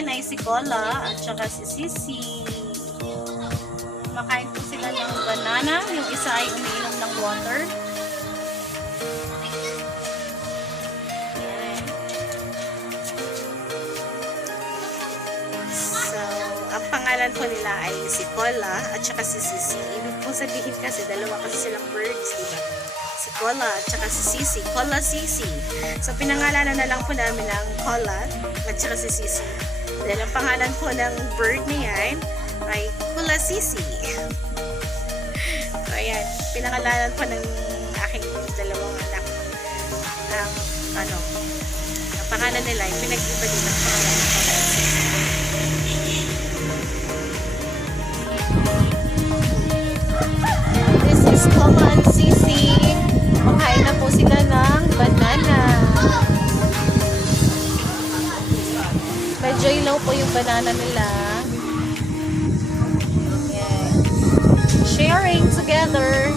naman ay si Kola at saka si Sisi. Makain po sila ng banana. Yung isa ay umiinom ng water. Yan. So, ang pangalan po nila ay si Kola at saka si Sisi. Ibig po sabihin kasi, dalawa kasi silang birds, diba? Si Kola at saka si Sisi. Kulasisi. So, pinangalanan na lang po namin ang Kola at saka si Sisi. Dahil ang pangalan po ng bird niyan ay Kulasisi. So, ayan. Pinangalanan po ng aking dalawang anak. Ang pangalan nila ay pinag-iba din ang pangalan ng Kulasisi. This is Kola and Sisi. Makain na po sila ng banana. Medyo ilaw po yung banana nila. Yeah. Sharing together.